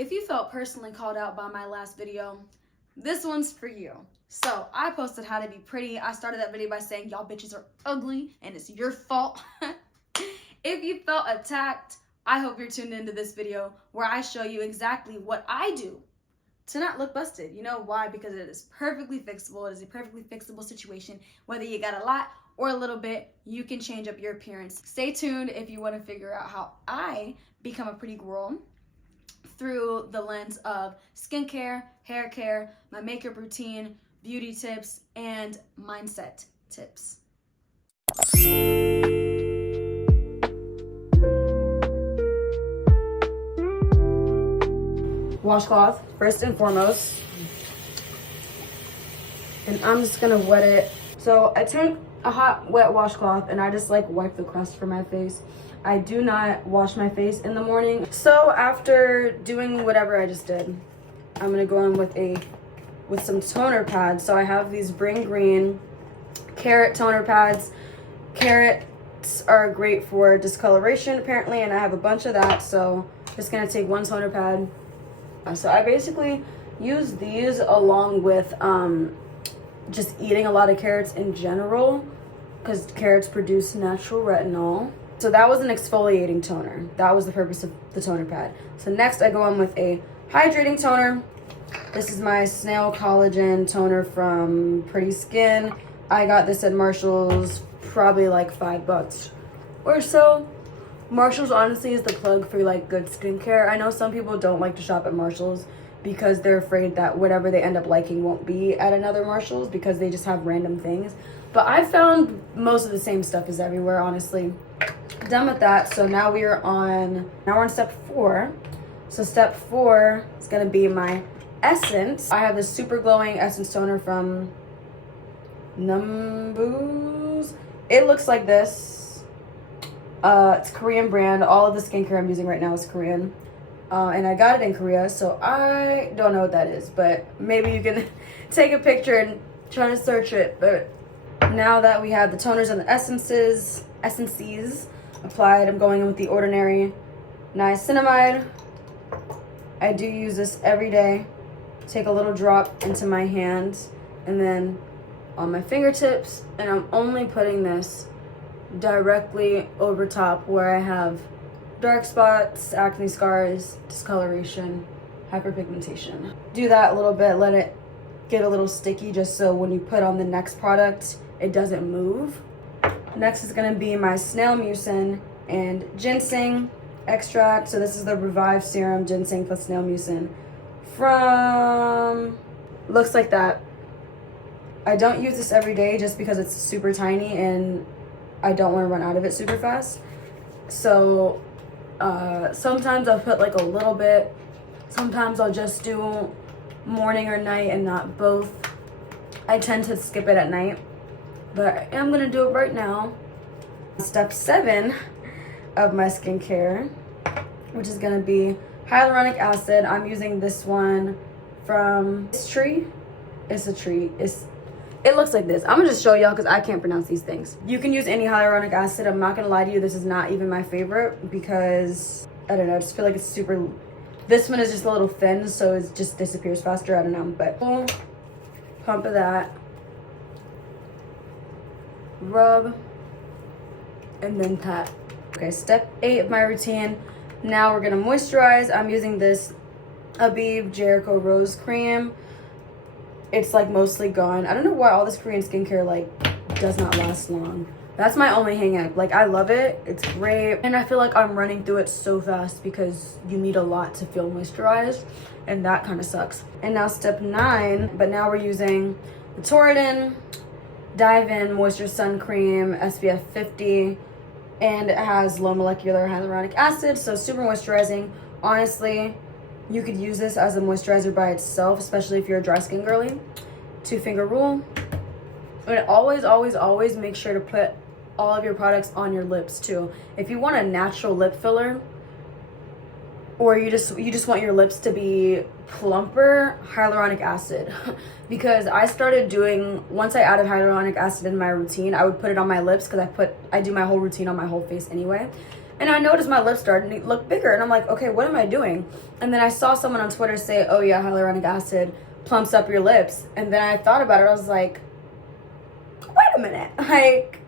If you felt personally called out by my last video, this one's for you. So I posted how to be pretty. I started that video by saying y'all bitches are ugly and it's your fault. If you felt attacked, I hope you're tuned into this video where I show you exactly what I do to not look busted. You know why? Because it is perfectly fixable. It is a perfectly fixable situation. Whether you got a lot or a little bit, you can change up your appearance. Stay tuned if you want to figure out how I become a pretty girl through the lens of skincare, hair care, my makeup routine, beauty tips, and mindset tips. Washcloth, first and foremost. And I'm just gonna wet it. So I take a hot, wet washcloth and I just like wipe the crust from my face. I do not wash my face in the morning. So after doing whatever I just did, I'm gonna go in with some toner pads. So I have these Bring Green carrot toner pads. Carrots are great for discoloration apparently, and I have a bunch of that. So just gonna take one toner pad. So I basically use these along with just eating a lot of carrots in general, because carrots produce natural retinol. So that was an exfoliating toner. That was the purpose of the toner pad. So next I go on with a hydrating toner. This is my Snail Collagen toner from Pretty Skin. I got this at Marshall's, probably like $5 or so. Marshall's honestly is the plug for like good skincare. I know some people don't like to shop at Marshall's because they're afraid that whatever they end up liking won't be at another Marshall's because they just have random things. But I found most of the same stuff is everywhere, honestly. Done with that. So now we're on step 4. So step 4 is gonna be my essence. I have this super glowing essence toner from Numboos. It looks like this. It's a Korean brand. All of the skincare I'm using right now is Korean. And I got it in Korea, so I don't know what that is, but maybe you can take a picture and try to search it. But now that we have the toners and the essences applied, I'm going in with the Ordinary Niacinamide. I do use this every day. Take a little drop into my hand and then on my fingertips, and I'm only putting this directly over top where I have dark spots, acne scars, discoloration, hyperpigmentation. Do that a little bit, let it get a little sticky just so when you put on the next product, it doesn't move. Next is gonna be my snail mucin and ginseng extract. So this is the Revive Serum Ginseng plus Snail Mucin from, looks like that. I don't use this every day just because it's super tiny and I don't want to run out of it super fast. So sometimes I'll put like a little bit. Sometimes I'll just do morning or night and not both. I tend to skip it at night, but I'm going to do it right now. Step 7 of my skincare, which is going to be hyaluronic acid. I'm using this one from this tree. It's a tree. It looks like this. I'm gonna just show y'all because I can't pronounce these things. You can use any hyaluronic acid. I'm not gonna lie to you, this is not even my favorite because I don't know, I just feel like it's super, this one is just a little thin, so it just disappears faster. I don't know, but full pump of that, rub, and then pat. Okay, step 8 of my routine. Now we're gonna moisturize. I'm using this Abib Jericho Rose Cream. It's like mostly gone. I don't know why all this Korean skincare like does not last long. That's my only hang up. Like, I love it, it's great, and I feel like I'm running through it so fast because you need a lot to feel moisturized, and that kind of sucks. And now step 9, but now we're using the Torridon Dive-In Moisture Sun Cream SPF 50, and it has low molecular hyaluronic acid, so super moisturizing. Honestly, you could use this as a moisturizer by itself, especially if you're a dry skin girly. 2-finger rule. And always make sure to put all of your products on your lips too. If you want a natural lip filler, or you just want your lips to be plumper, hyaluronic acid. Because I started doing, once I added hyaluronic acid in my routine, I would put it on my lips because I do my whole routine on my whole face anyway. And I noticed my lips started to look bigger. And I'm like, okay, what am I doing? And then I saw someone on Twitter say, oh yeah, hyaluronic acid plumps up your lips. And then I thought about it. I was like, wait a minute. Like,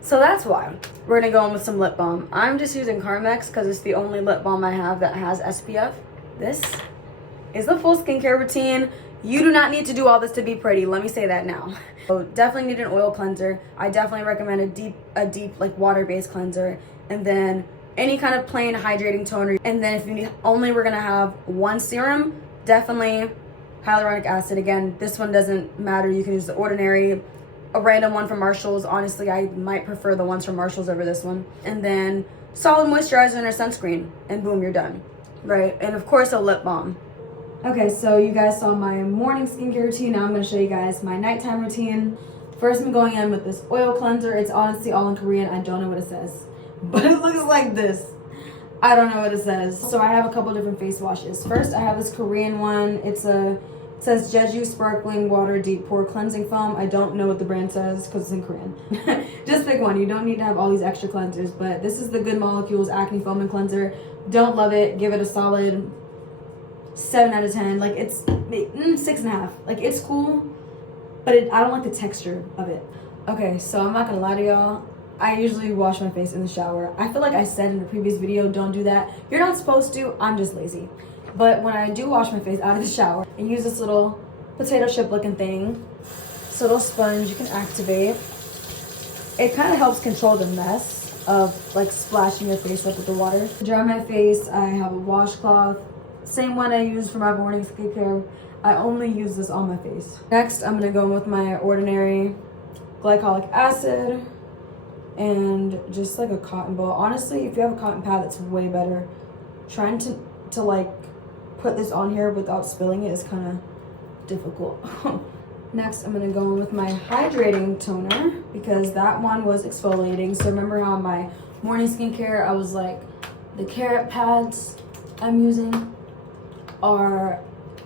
so that's why we're gonna go in with some lip balm. I'm just using Carmex because it's the only lip balm I have that has SPF. This is the full skincare routine. You do not need to do all this to be pretty. Let me say that now. So definitely need an oil cleanser. I definitely recommend a deep like water-based cleanser, and then any kind of plain hydrating toner. And then if you need, only we're gonna have one serum, definitely hyaluronic acid. Again, this one doesn't matter. You can use the ordinary, a random one from Marshalls. Honestly, I might prefer the ones from Marshalls over this one. And then solid moisturizer and a sunscreen, and boom, you're done. Right? And of course, a lip balm. Okay, so you guys saw my morning skincare routine. Now I'm going to show you guys my nighttime routine. First, I'm going in with this oil cleanser. It's honestly all in Korean. I don't know what it says, but it looks like this. I don't know what it says. So I have a couple different face washes. First, I have this Korean one. It says Jeju Sparkling Water Deep Pore Cleansing Foam. I don't know what the brand says because it's in Korean. Just pick one. You don't need to have all these extra cleansers, but this is the Good Molecules Acne Foam and Cleanser. Don't love it. Give it a solid 7 out of 10. Like, it's 6.5. Like, it's cool, but I don't like the texture of it. Okay, so I'm not gonna lie to y'all. I usually wash my face in the shower. I feel like I said in the previous video, don't do that. You're not supposed to. I'm just lazy. But when I do wash my face out of the shower, I use this little potato chip looking thing. This little sponge you can activate. It kind of helps control the mess of like splashing your face up with the water. To dry my face, I have a washcloth. Same one I use for my morning skincare. I only use this on my face. Next, I'm gonna go in with my ordinary glycolic acid and just like a cotton ball. Honestly, if you have a cotton pad, that's way better. Trying to like put this on here without spilling it is kind of difficult. Next, I'm gonna go in with my hydrating toner because that one was exfoliating. So remember how my morning skincare, I was like, the carrot pads I'm using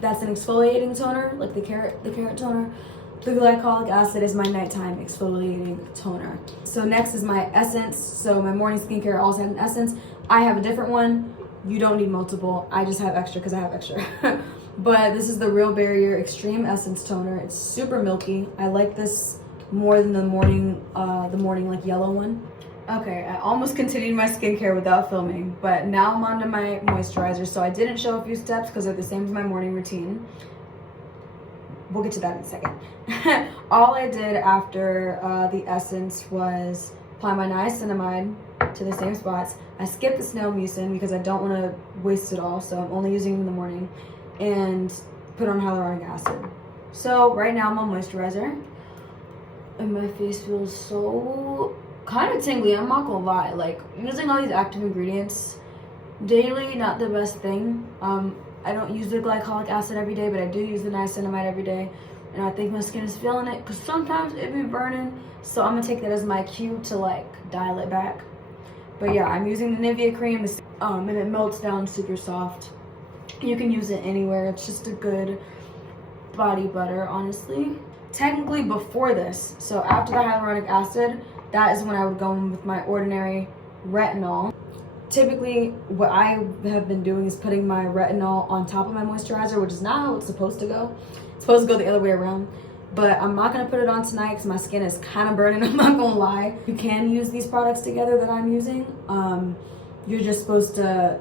that's an exfoliating toner, like the carrot toner. The glycolic acid is my nighttime exfoliating toner. So next is my essence. So my morning skincare also has an essence. I have a different one. You don't need multiple. I just have extra because I have extra. But this is the Real Barrier Extreme Essence Toner. It's super milky. I like this more than the morning like yellow one. Okay, I almost continued my skincare without filming, but now I'm on to my moisturizer. So I didn't show a few steps because they're the same as my morning routine. We'll get to that in a second. All I did after the essence was apply my niacinamide to the same spots. I skipped the snail mucin because I don't want to waste it all, so I'm only using it in the morning, and put on hyaluronic acid. So right now I'm on moisturizer, and my face feels so kind of tingly. I'm not gonna lie. Like, using all these active ingredients daily, not the best thing. I don't use the glycolic acid every day, but I do use the niacinamide every day, and I think my skin is feeling it because sometimes it be burning. So I'm gonna take that as my cue to like dial it back. But yeah, I'm using the Nivea cream, and it melts down super soft. You can use it anywhere. It's just a good body butter, honestly. Technically before this, so after the hyaluronic acid, that is when I would go in with my ordinary retinol. Typically, what I have been doing is putting my retinol on top of my moisturizer, which is not how it's supposed to go. It's supposed to go the other way around. But I'm not gonna put it on tonight because my skin is kind of burning, I'm not gonna lie. You can use these products together that I'm using. You're just supposed to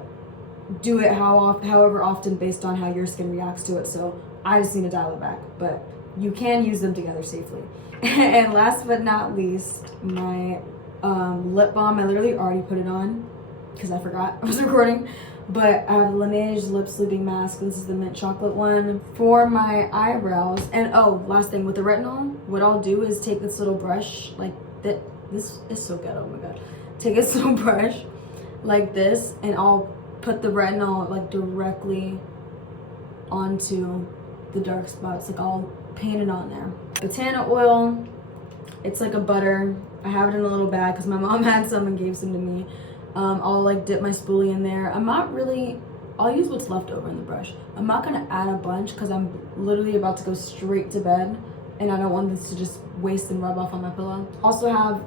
do it however often based on how your skin reacts to it. So I just need to dial it back, but you can use them together safely. And last but not least, my lip balm. I literally already put it on because I forgot I was recording. But I have Laneige Lip Sleeping Mask. This is the mint chocolate one for my eyebrows. And oh, last thing, with the retinol, what I'll do is take this little brush, like this is so good, oh my god. Take this little brush like this, and I'll put the retinol like directly onto the dark spots. Like, I'll paint it on there. Botana oil, it's like a butter. I have it in a little bag because my mom had some and gave some to me. I'll like dip my spoolie in there. I'll use what's left over in the brush. I'm not gonna add a bunch because I'm literally about to go straight to bed and I don't want this to just waste and rub off on my pillow. Also have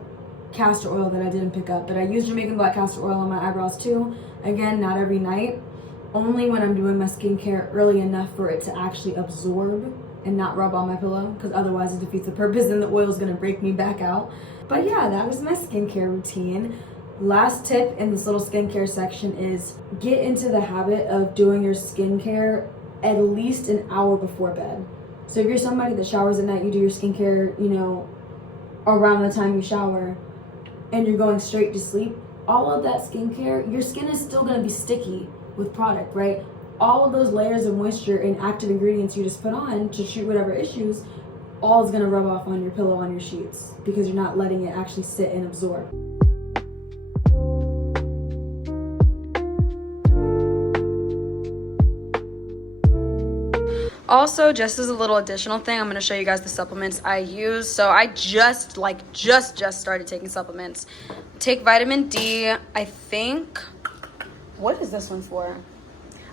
castor oil that I didn't pick up, but I use Jamaican black castor oil on my eyebrows too. Again, not every night, only when I'm doing my skincare early enough for it to actually absorb and not rub on my pillow, because otherwise it defeats the purpose and the oil is going to break me back out. But yeah, that was my skincare routine. Last tip in this little skincare section is get into the habit of doing your skincare at least an hour before bed. So if you're somebody that showers at night, you do your skincare, you know, around the time you shower, and you're going straight to sleep, all of that skincare, your skin is still going to be sticky with product, right? All of those layers of moisture and active ingredients you just put on to treat whatever issues, all is going to rub off on your pillow, on your sheets, because you're not letting it actually sit and absorb. Also, just as a little additional thing, I'm going to show you guys the supplements I use. So I just started taking supplements. Take vitamin D. I think, what is this one for?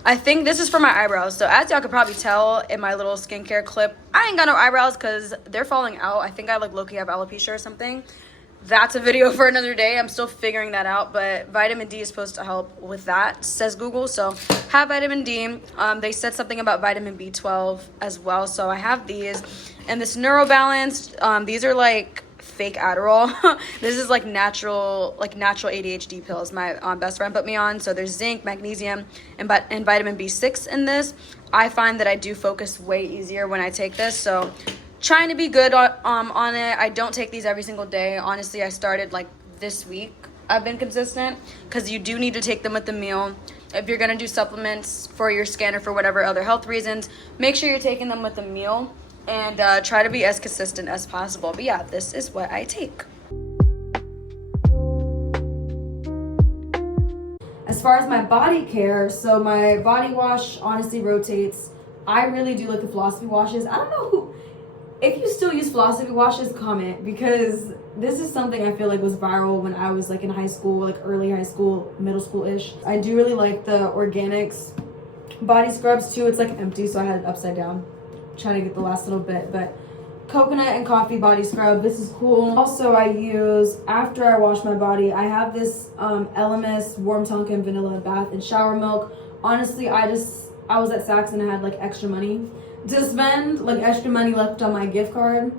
I think this is for my eyebrows. So as y'all could probably tell in my little skincare clip, I ain't got no eyebrows because they're falling out. I think I like low-key have alopecia or something. That's a video for another day. I'm still figuring that out, but vitamin D is supposed to help with that, says Google. So have vitamin D. They said something about vitamin B12 as well. So I have these. And this NeuroBalanced, these are like fake Adderall. This is like natural ADHD pills my best friend put me on. So there's zinc, magnesium, and vitamin B6 in this. I find that I do focus way easier when I take this. So trying to be good on it. I don't take these every single day. Honestly, I started like this week. I've been consistent because you do need to take them with the meal. If you're going to do supplements for your skin or for whatever other health reasons, make sure you're taking them with the meal and try to be as consistent as possible. But yeah, this is what I take. As far as my body care, so my body wash honestly rotates. I really do like the philosophy washes. I don't know who, if you still use philosophy washes, comment, because this is something I feel like was viral when I was like in high school, like early high school, middle school-ish. I do really like the Organics body scrubs too. It's like empty, so I had it upside down, trying to get the last little bit. But coconut and coffee body scrub, this is cool. Also, I use, after I wash my body, I have this Elemis warm Tonka vanilla bath and shower milk. Honestly, I was at Saks and I had like extra money to spend, like extra money left on my gift card,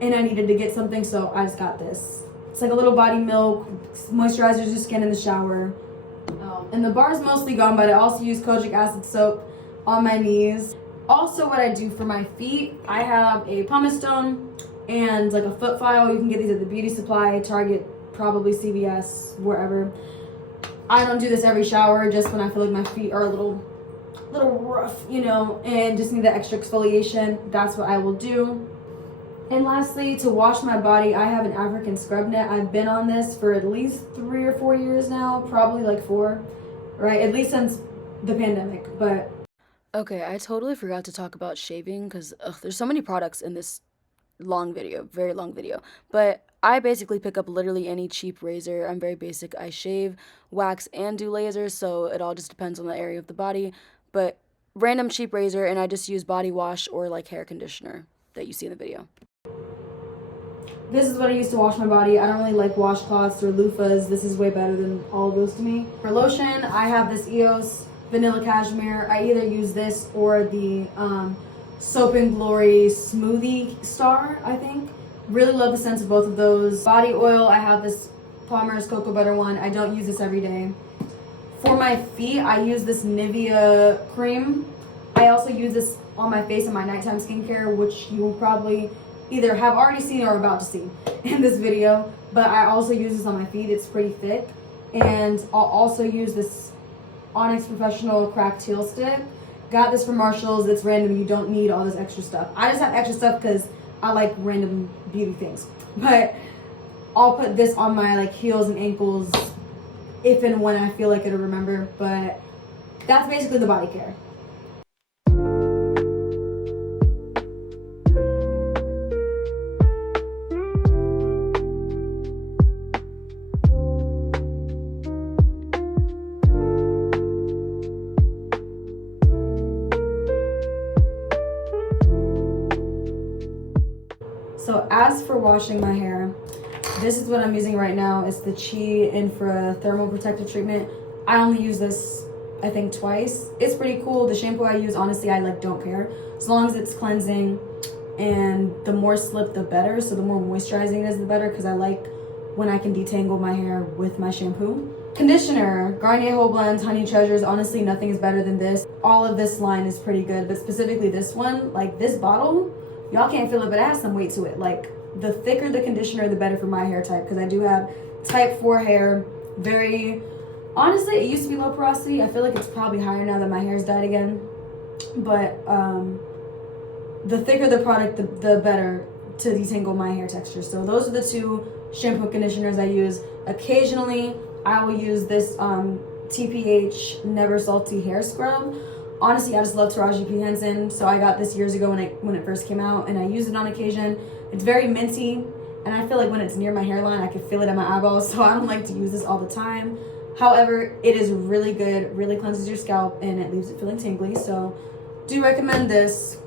and I needed to get something, so I just got this. It's like a little body milk, moisturizes your skin in the shower. And the bar's mostly gone, but I also use kojic acid soap on my knees. Also, what I do for my feet, I have a pumice stone and like a foot file. You can get these at the beauty supply, Target, probably CVS, wherever. I don't do this every shower, just when I feel like my feet are a little rough, you know, and just need that extra exfoliation. That's what I will do. And lastly, to wash my body, I have an African scrub net. I've been on this for at least 3 or 4 years now, probably like 4, right? At least since the pandemic, but. Okay, I totally forgot to talk about shaving because there's so many products in this long video, very long video. But I basically pick up literally any cheap razor. I'm very basic. I shave, wax, and do lasers, so it all just depends on the area of the body. But random cheap razor, and I just use body wash or like hair conditioner that you see in the video. This is what I use to wash my body. I don't really like washcloths or loofahs. This is way better than all of those to me. For lotion, I have this EOS Vanilla Cashmere. I either use this or the Soap and Glory Smoothie Star, I think. Really love the scent of both of those. Body oil, I have this Palmer's Cocoa Butter one. I don't use this every day. For my feet, I use this Nivea cream. I also use this on my face in my nighttime skincare, which you will probably either have already seen or about to see in this video. But I also use this on my feet. It's pretty thick. And I'll also use this Onyx Professional Cracked Heel Stick. Got this from Marshall's. It's random. You don't need all this extra stuff. I just have extra stuff because I like random beauty things. But I'll put this on my like heels and ankles if and when I feel like it'll remember. But that's basically the body care. So as for washing my hair, This is what I'm using right now. It's the Chi Infra Thermal Protective Treatment. I only use this, I think, twice. It's pretty cool. The shampoo I use, honestly, I like don't care. As long as it's cleansing, and the more slip, the better. So the more moisturizing it is, the better, because I like when I can detangle my hair with my shampoo. Conditioner, Garnier Whole Blends, Honey Treasures. Honestly, nothing is better than this. All of this line is pretty good, but specifically this one, like this bottle, y'all can't feel it, but it has some weight to it. Like, the thicker the conditioner, the better for my hair type, because I do have type 4 hair. Very, honestly, it used to be low porosity. I feel like it's probably higher now that my hair's dyed again. But the thicker the product, the better to detangle my hair texture. So those are the two shampoo conditioners I use. Occasionally, I will use this TPH Never Salty Hair Scrub. Honestly, I just love Taraji P. Henson, so I got this years ago when it first came out, and I use it on occasion. It's very minty, and I feel like when it's near my hairline, I can feel it in my eyeballs, so I don't like to use this all the time. However, it is really good, really cleanses your scalp, and it leaves it feeling tingly, so do recommend this.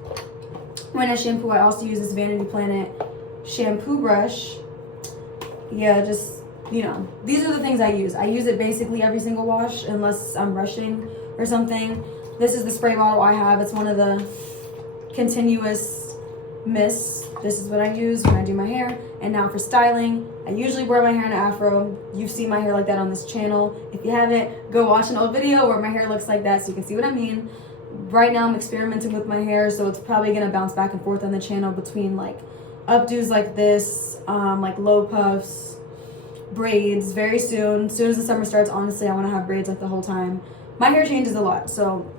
When I shampoo, I also use this Vanity Planet shampoo brush. Yeah, just, you know, these are the things I use. I use it basically every single wash, unless I'm rushing or something. This is the spray bottle I have. It's one of the continuous mists. This is what I use when I do my hair. And now for styling, I usually wear my hair in an afro. You've seen my hair like that on this channel. If you haven't, go watch an old video where my hair looks like that so you can see what I mean. Right now I'm experimenting with my hair, so it's probably gonna bounce back and forth on the channel between like updos like this, like low puffs, braids very soon. As soon as the summer starts, honestly, I wanna have braids like the whole time. My hair changes a lot, so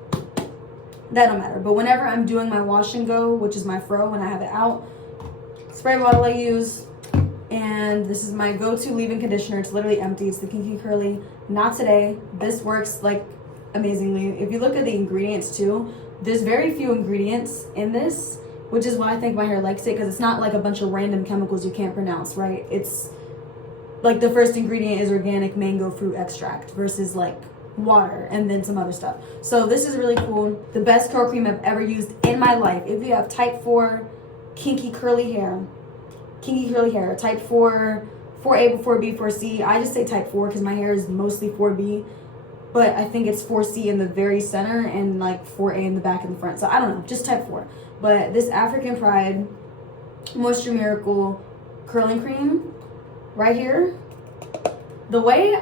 that don't matter. But whenever I'm doing my wash and go, which is my fro when I have it out, spray bottle I use, and this is my go-to leave-in conditioner. It's literally empty. It's the Kinky Curly. Not today. This works like amazingly. If you look at the ingredients too, there's very few ingredients in this, which is why I think my hair likes it, because it's not like a bunch of random chemicals you can't pronounce, right? It's like the first ingredient is organic mango fruit extract versus like water and then some other stuff. So this is really cool. The best curl cream I've ever used in my life. If you have type 4 kinky curly hair, type 4, 4A, 4B, 4C. I just say type 4 because my hair is mostly 4B, but I think it's 4C in the very center and like 4A in the back and the front. So I don't know, just type 4. But this African Pride Moisture Miracle curling cream right here, the way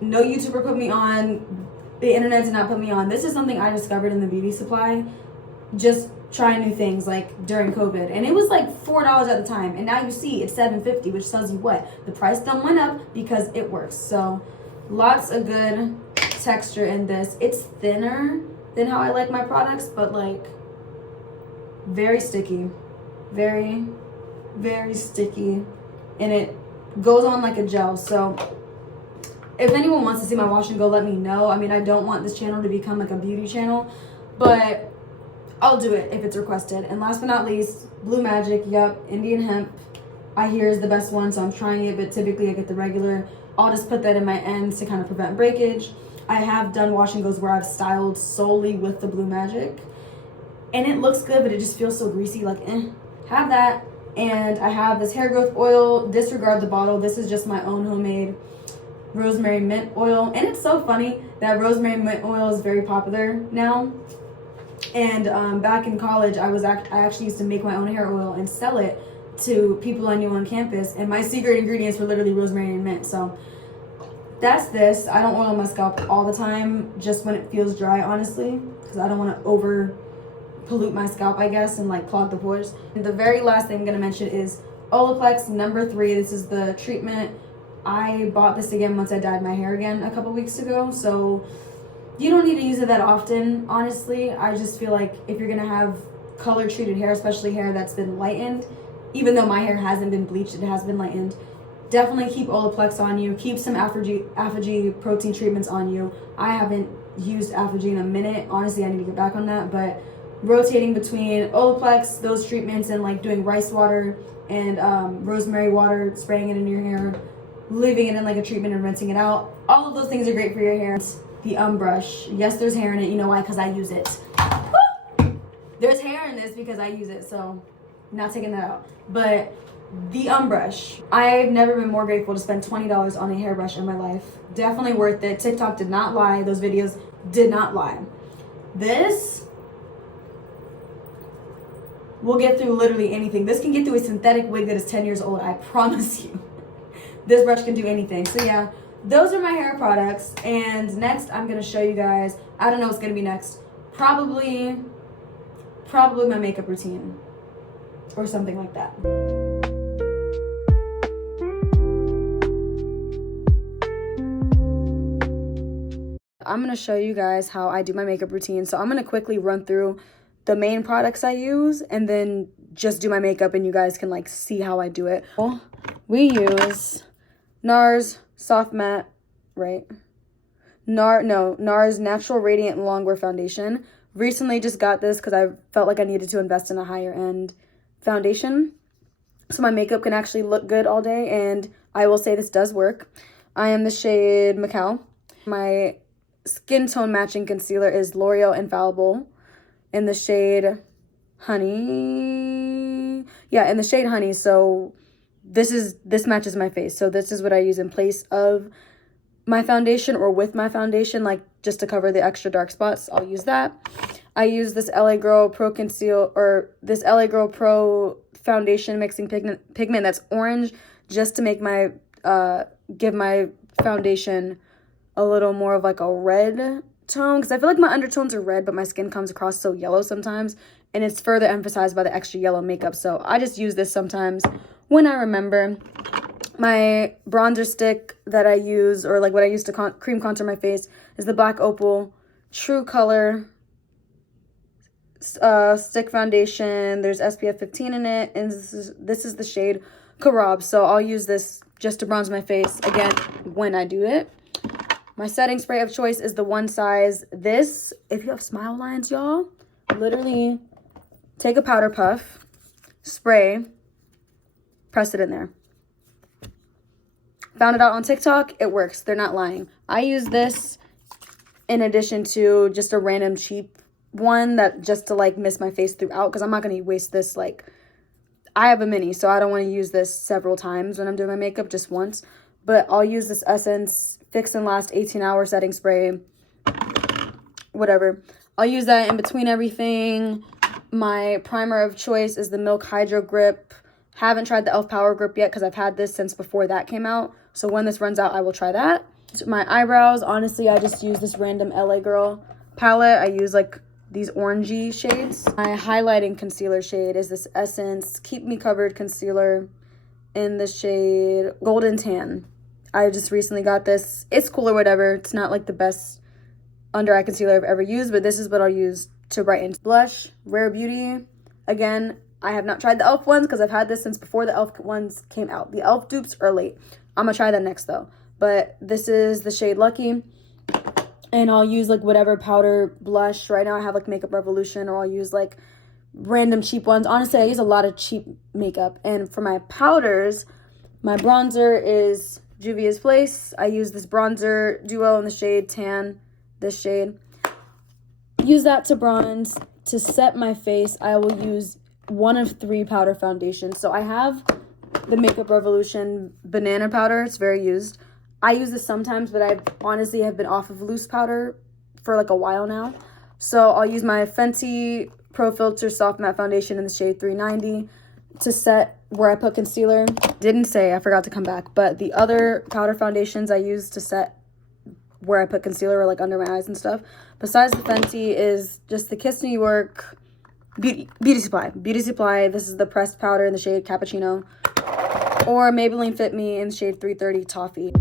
no YouTuber put me on, the internet did not put me on. This is something I discovered in the beauty supply, just trying new things like during COVID, and it was like $4 at the time, and now you see it's $7.50, which tells you what, the price done went up because it works. So lots of good texture in this. It's thinner than how I like my products, but like very sticky, very sticky, and it goes on like a gel. So if anyone wants to see my wash and go, let me know. I mean, I don't want this channel to become like a beauty channel, but I'll do it if it's requested. And last but not least, Blue Magic. Yep, Indian hemp I hear is the best one, so I'm trying it, but typically I get the regular. I'll just put that in my ends to kind of prevent breakage. I have done wash and goes where I've styled solely with the Blue Magic, and it looks good, but it just feels so greasy, like have that. And I have this hair growth oil. Disregard the bottle. This is just my own homemade rosemary mint oil, and it's so funny that rosemary mint oil is very popular now. And back in college, I actually used to make my own hair oil and sell it to people I knew on campus, and my secret ingredients were literally rosemary and mint. So that's this. I don't oil my scalp all the time, just when it feels dry, honestly, because I don't want to over pollute my scalp, I guess, and like clog the pores. And the very last thing I'm going to mention is Olaplex number 3. This is the treatment. I bought this again once I dyed my hair again a couple weeks ago, so you don't need to use it that often, honestly. I just feel like if you're gonna have color treated hair, especially hair that's been lightened, even though my hair hasn't been bleached, it has been lightened, definitely keep Olaplex on you. Keep some Alpha-G protein treatments on you. I haven't used Alpha-G in a minute. Honestly, I need to get back on that, but rotating between Olaplex, those treatments, and like doing rice water and rosemary water, spraying it in your hair, leaving it in like a treatment and rinsing it out. All of those things are great for your hair. The brush, yes, there's hair in it. You know why? Because I use it. Woo! There's hair in this because I use it, so I'm not taking that out. But the brush. I've never been more grateful to spend $20 on a hairbrush in my life. Definitely worth it. TikTok did not lie. Those videos did not lie. This will get through literally anything. This can get through a synthetic wig that is 10 years old, I promise you. This brush can do anything. So yeah, those are my hair products. And next I'm gonna show you guys, I don't know what's gonna be next. Probably my makeup routine or something like that. I'm gonna show you guys how I do my makeup routine. So I'm gonna quickly run through the main products I use and then just do my makeup and you guys can like see how I do it. We use NARS Soft Matte, right? NARS Natural Radiant Longwear Foundation. Recently just got this because I felt like I needed to invest in a higher end foundation so my makeup can actually look good all day, and I will say this does work. I am the shade Macau. My skin tone matching concealer is L'Oreal Infallible in the shade Honey. Yeah, in the shade Honey. So this matches my face. So this is what I use in place of my foundation or with my foundation, like just to cover the extra dark spots. I'll use that. I use this LA Girl Pro Conceal or this LA Girl Pro foundation mixing pigment that's orange, just to make my give my foundation a little more of like a red tone, because I feel like my undertones are red but my skin comes across so yellow sometimes, and it's further emphasized by the extra yellow makeup. So I just use this sometimes when I remember. My bronzer stick that I use, or like what I use to cream contour my face, is the Black Opal True Color stick foundation. There's SPF 15 in it, and this is the shade Karob. So I'll use this just to bronze my face again when I do it. My setting spray of choice is the One Size. This, if you have smile lines, y'all, literally take a powder puff, spray, press it in there. Found it out on TikTok. It works. They're not lying. I use this in addition to just a random cheap one that just to like mist my face throughout, because I'm not going to waste this. Like, I have a mini, so I don't want to use this several times when I'm doing my makeup, just once. But I'll use this Essence Fix and Last 18-hour setting spray, whatever. I'll use that in between everything. My primer of choice is the Milk Hydro Grip. Haven't tried the e.l.f. Power Grip yet because I've had this since before that came out. So when this runs out, I will try that. My eyebrows, honestly, I just use this random LA Girl palette. I use like these orangey shades. My highlighting concealer shade is this Essence Keep Me Covered Concealer in the shade Golden Tan. I just recently got this. It's cool or whatever. It's not like the best under eye concealer I've ever used, but this is what I'll use to brighten. Blush, Rare Beauty. Again, I have not tried the e.l.f. ones because I've had this since before the e.l.f. ones came out. The e.l.f. dupes are late. I'm going to try that next though. But this is the shade Lucky. And I'll use like whatever powder blush. Right now I have like Makeup Revolution, or I'll use like random cheap ones. Honestly, I use a lot of cheap makeup. And for my powders, my bronzer is Juvia's Place. I use this bronzer duo in the shade Tan, this shade. Use that to bronze. To set my face, I will use one of 3 powder foundations. So I have the Makeup Revolution banana powder. It's very used. I use this sometimes, but I honestly have been off of loose powder for like a while now. So I'll use my Fenty Pro Filter Soft Matte Foundation in the shade 390 to set where I put concealer. Didn't say, I forgot to come back. But the other powder foundations I use to set where I put concealer, or like under my eyes and stuff, besides the Fenty, is just the Kiss New York Beauty Supply. Beauty Supply, this is the pressed powder in the shade Cappuccino. Or Maybelline Fit Me in the shade 330 Toffee.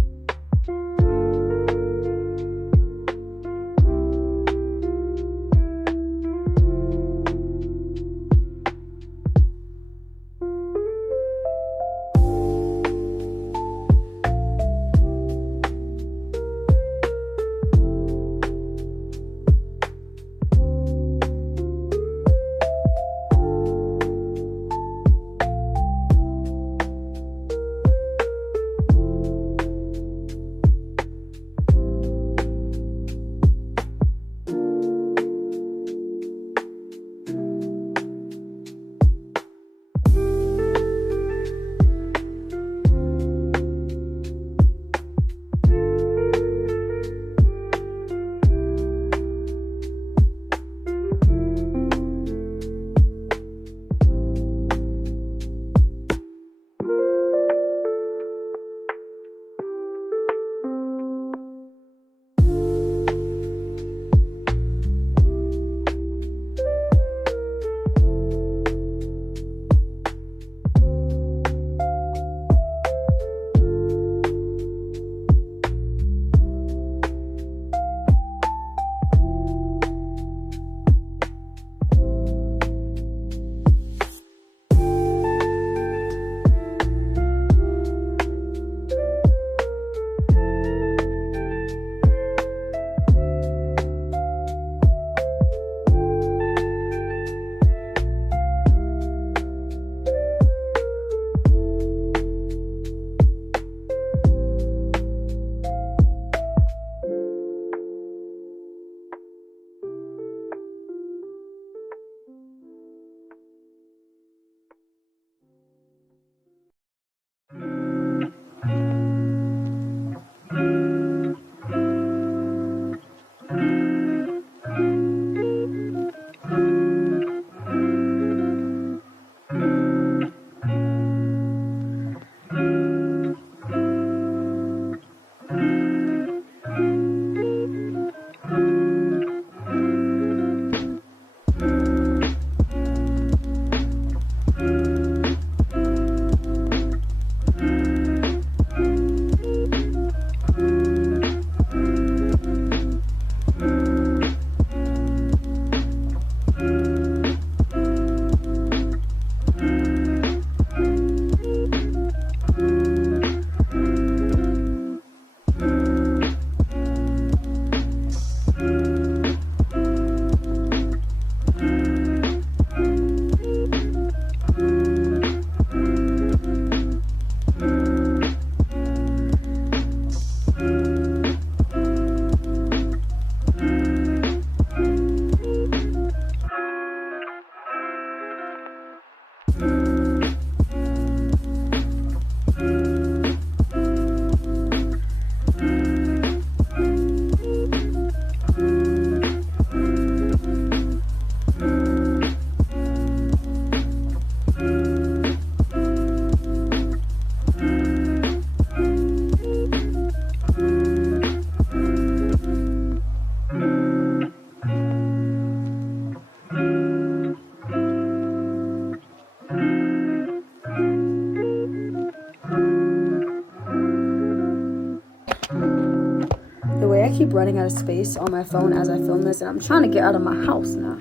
running out of space on my phone as I film this, and I'm trying to get out of my house now.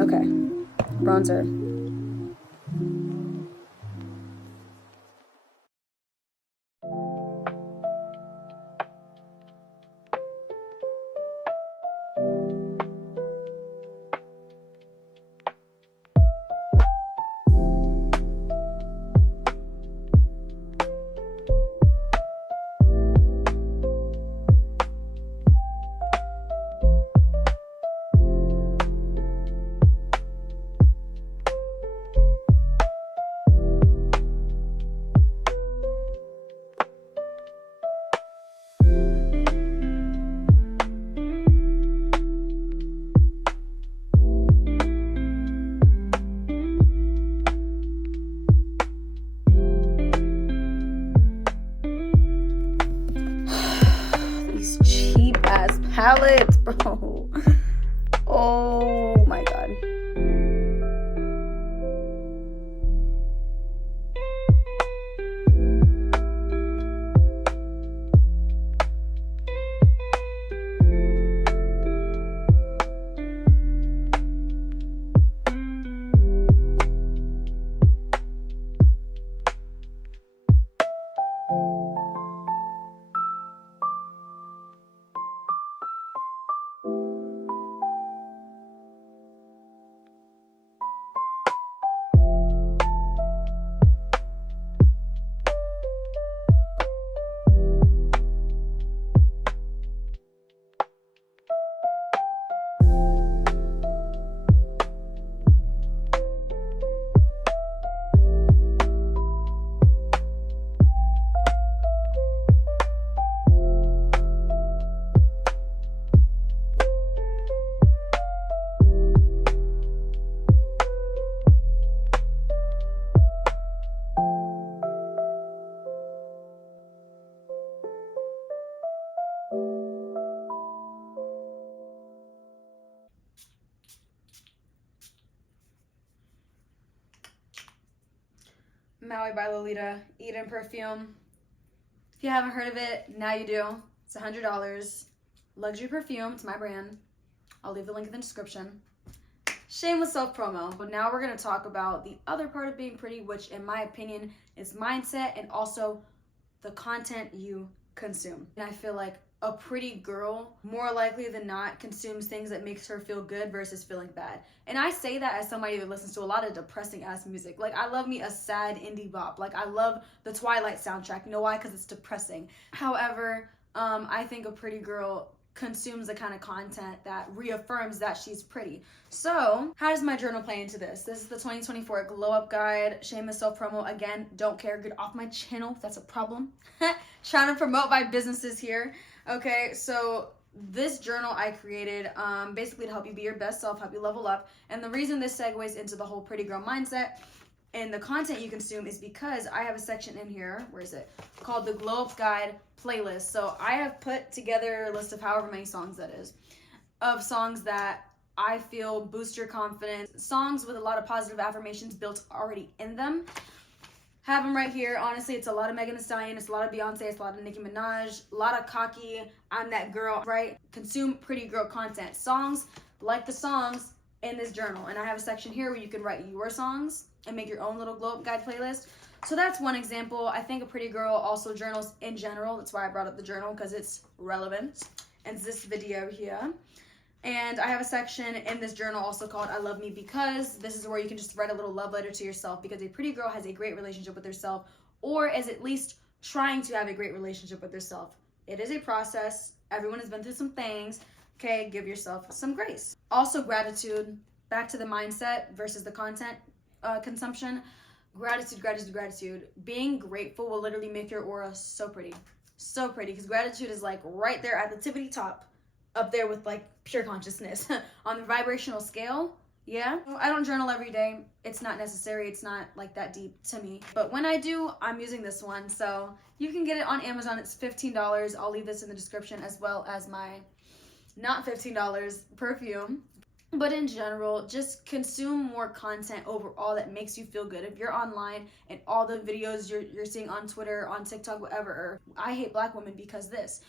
Okay, bronzer. Palettes, bro. Oh my god. Mauibylolita Eden perfume. If you haven't heard of it, now you do. It's $100. Luxury perfume. It's my brand. I'll leave the link in the description. Shameless self-promo. But now we're going to talk about the other part of being pretty, which in my opinion is mindset and also the content you consume. And I feel like a pretty girl, more likely than not, consumes things that makes her feel good versus feeling bad. And I say that as somebody that listens to a lot of depressing ass music. Like, I love me a sad indie bop. Like, I love the Twilight soundtrack. You know why? Because it's depressing. However, I think a pretty girl consumes the kind of content that reaffirms that she's pretty. So how does my journal play into this? This is the 2024 glow up guide. Shameless self promo again. Don't care. Get off my channel if that's a problem. Trying to promote my businesses here. Okay, so this journal I created basically to help you be your best self, help you level up. And the reason this segues into the whole pretty girl mindset and the content you consume is because I have a section in here, where is it, called the Glow Up Guide playlist. So I have put together a list of however many songs that is, of songs that I feel boost your confidence, songs with a lot of positive affirmations built already in them. Have them right here. Honestly, it's a lot of Megan Thee Stallion, it's a lot of Beyonce, it's a lot of Nicki Minaj, a lot of cocky, I'm that girl, right? Consume pretty girl content. Songs like the songs in this journal. And I have a section here where you can write your songs and make your own little glow up guide playlist. So that's one example. I think a pretty girl also journals in general. That's why I brought up the journal, because it's relevant. And it's this video here. And I have a section in this journal also called I Love Me Because. This is where you can just write a little love letter to yourself, because a pretty girl has a great relationship with herself, or is at least trying to have a great relationship with herself. It is a process. Everyone has been through some things. Okay, give yourself some grace. Also gratitude. Back to the mindset versus the content consumption. Gratitude, gratitude, gratitude. Being grateful will literally make your aura so pretty. So pretty, because gratitude is like right there at the tippity top, up there with like pure consciousness on the vibrational scale. Yeah, I don't journal every day. It's not necessary. It's not like that deep to me. But when I do, I'm using this one. So you can get it on Amazon. It's $15. I'll leave this in the description, as well as my not $15 perfume. But in general, just consume more content overall that makes you feel good. If you're online and all the videos you're seeing on Twitter, on TikTok, whatever, I hate black women because this.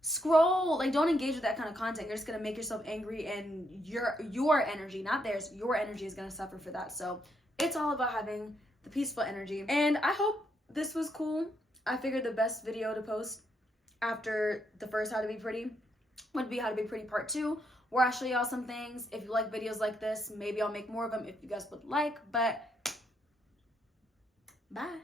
scroll. Like, don't engage with that kind of content. You're just gonna make yourself angry, and your energy, not theirs, your energy is gonna suffer for that. So it's all about having the peaceful energy. And I hope this was cool. I figured the best video to post after the first How to Be Pretty would be How to Be Pretty Part 2, where I show y'all some things. If you like videos like this, maybe I'll make more of them if you guys would like. But bye.